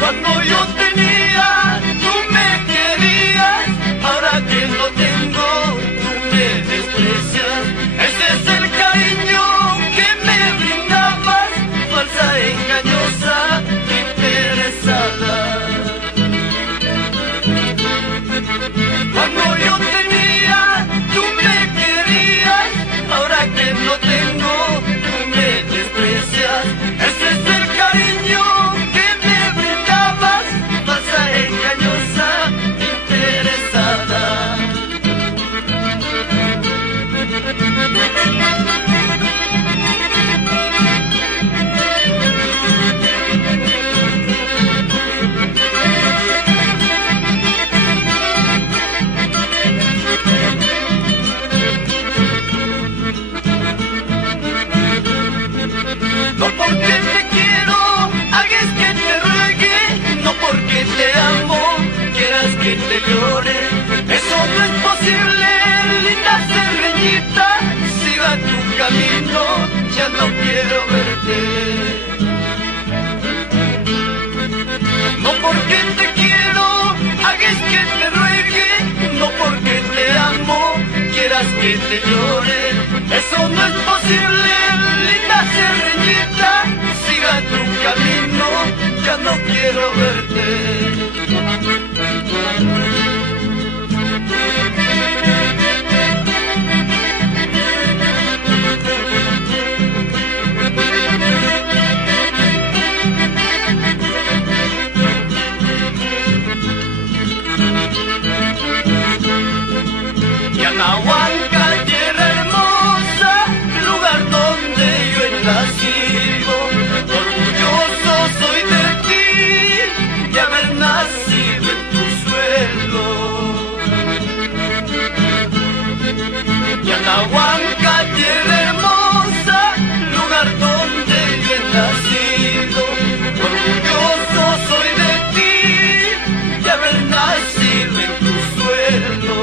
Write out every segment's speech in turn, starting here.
Cuando yo tenía, tú me querías, ahora que no tengo, tú me desprecias. Ese es el cariño que me brindabas, falsa, engañosa, interesada. Cuando yo tenía, tú me querías, ahora que no tengo, tú me desprecias. Ese es el cariño que me brindabas, falsa, engañosa, interesada. No porque te quiero, hagas que te ruegue, no porque te amo, quieras que te llore. Eso no es posible, linda serreñita, siga tu camino, ya no quiero verte. No porque te quiero, hagas que te ruegue, no porque te amo, quieras que te llore. Eso no es posible, linda serreñita, siga tu camino, ya no quiero verte. Yanahuanca, tierra hermosa, lugar donde yo he nacido, orgulloso soy de ti, de haber nacido en tu suelo. Yanahuanca, tierra hermosa, lugar donde yo he nacido, orgulloso soy de ti, de haber nacido en tu suelo.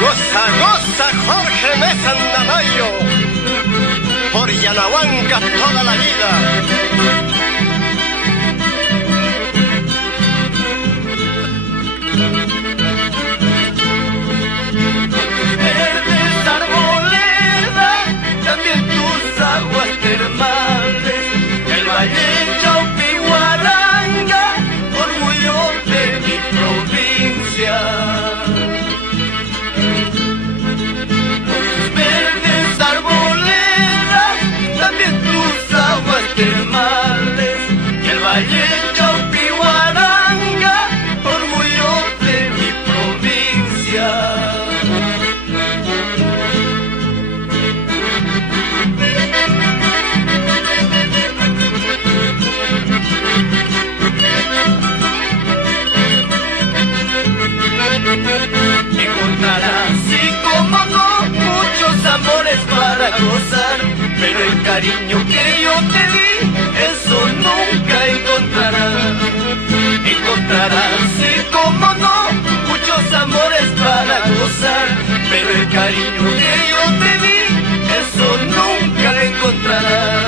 Goza, goza, Jorge Mesa Andamayo, por Yanahuanca toda la vida. Verdes arboledas, también tus aguas termales, el valle Chaupihuaranga, orgullo de mi provincia. Verdes arboledas, también tus aguas termales, y el valle Chaupihuaranga, orgullo de mi provincia. Encontrarás, sí como no, muchos amores para gozar, pero el cariño que yo te di, eso nunca encontrarás. Encontrarás, sí como no, muchos amores para gozar, pero el cariño que yo te di, eso nunca encontrarás.